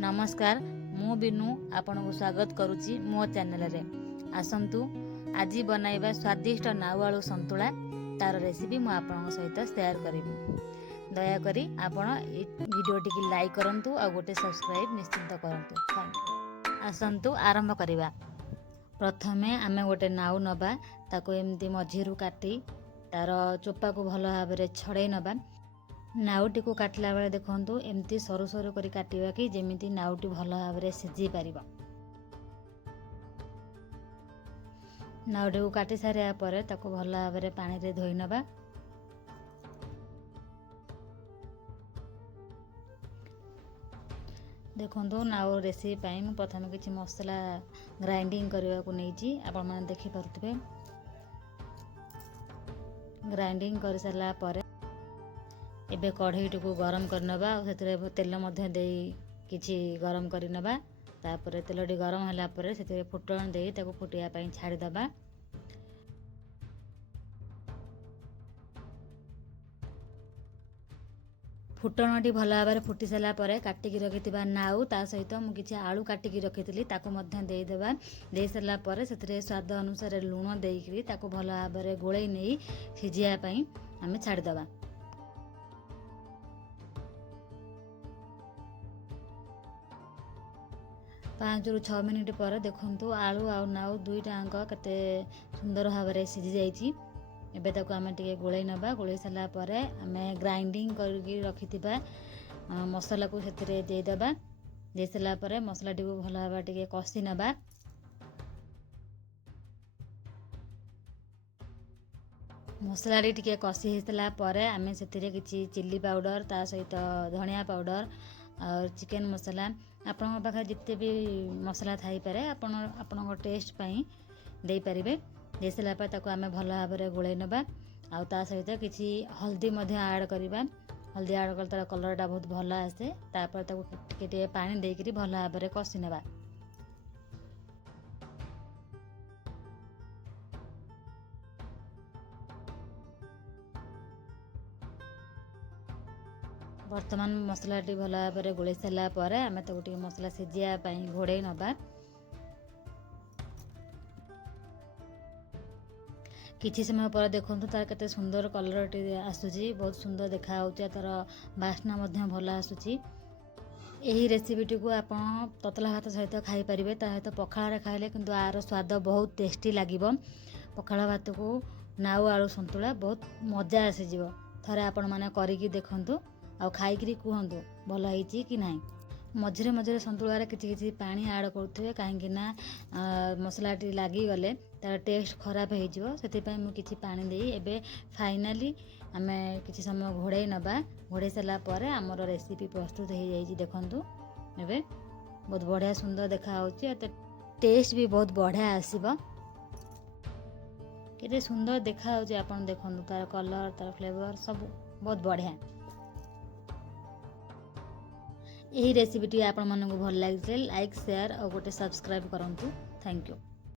नमस्कार मु बिनु आपन को स्वागत करुच्ची मो चैनल रे। आसंतु आज बनाइबा स्वादिष्ट नाउ आलू संतुला तार रेसिपी मु आपन सहित शेयर करिबी। दया करी आपन ए वीडियो टी लाइक करंतु आ गोटे सब्सक्राइब निश्चित करंतु। Thank you. आसंतु आरंभ करिबा। प्रथमे आमे गोटे नाउ नबा ताको एमती मझिरु काटी तार चोपा को भल भाबरे छड़े नबा। नाउटी को काटला बेले देखंतु एमती सरू सरू करी काटिबा कि जेमिति नाउटी भल भाबरे सिझी पारिबा। नाउटी को काटी सारिया परे ताको भल भाबरे पानी रे धोई नबा। देखंतु नाउ रेसिपी पाई मु प्रथमे किछि मसला ग्राइंडिंग करबा को नैची आपण माने देखि परथबे। ग्राइंडिंग कर सारला परे एबे कढ़ई को गरम करनबा और तेल मध्य देई किछि गरम करनबा। तापर तेलटी गरम होला परे सेते फुटण देई ताको फुटिया पई छाड़ी दबा। फुटणटी भल भाबरे फुटी सारा परे काटिकी रखिथिबा नाउ ता सहित मु किछि आलू काटिकी रखिथिली ताको मध्य देई देबा। देई सारला परे सेते स्वाद अनुसार लूण देइकरी ताको भल भाबरे गोळेई नेई सिजिया पई हमें छाड़ी दबा। पाँच रु 6 मिनिट पर देखंतु आलू आ नाउ दुईटा अंक कते सुंदर भाबरे सिझी जाईची। एबे ताको आमे टिके गोळेई नबा। गोळेई साला परे आमे ग्राइंडिंग करके रखिथिबा मसाला को सेतरे देई दबा। देई साला परे मसाला टी को भल भाबा टिके कसी नबा। मसला टिके कसी हेतला परे आमे सेतरे किछि चिल्ली पाउडर ता सहित धनिया पाउडर और चिकन मसाला आपण पाखे जिते भी मसला थाई पारे आपण टेस्ट पई दे परिबे। दे साला पर ताको आमे भल भाबरे गोळेई नबा। आ ता सहित किछि हल्दी मध्य ऐड करिबा। हल्दी ऐड कर तार कलरटा बहुत भल आसे। तापर ताको टिके पानी देकरी भल भाबरे कसी नबा। वर्तमान मसला टी भल भाबरे गोळेई साला परे आमे ताको टिके मसला सिजिया पई घोड़ेई नबा। किछि समय पर देखंतु तार कते सुंदर कलर टी आसुची। बहुत सुंदर देखा होउची। तार बास्ना मध्य भल आसुची। एही रेसिपी टी को आपण ततला भात सहित खाई परिबे। ता सहित पखाळ रे खाइले किंतु आर स्वाद बहुत टेस्टी लागिबो। पखाळ भात को नाउ आलू संतुला बहुत मजा आसी जिवो। थरे आपण माने करिकि देखंतु आ खाइकरी कहंतु भल हिची कि नाही। मझिरे मझिरे संतुला रे किछि किछि पानी ऐड करथुवे काहेकि ना मसला टी लागी गले तार टेस्ट खराब हे जिवो। सेति पई मु किछि पानी देई एबे फाइनली आमे किछि समय घोड़ेई नबा। घोड़ेई साला परे हमर रेसिपी प्रस्तुत हे जाईची देखंतु। एबे बहुत बढ़िया सुंदर देखा होउची। एते टेस्ट भी बहुत बढ़िया आसीबो। केते सुंदर देखा होउची आपण देखंतु तार कलर तार फ्लेवर सब बहुत बढ़िया। यही रेसिपी टी आपण मानक भल लागिले लाइक शेयर और गोटे सब्सक्राइब करंतु। Thank you.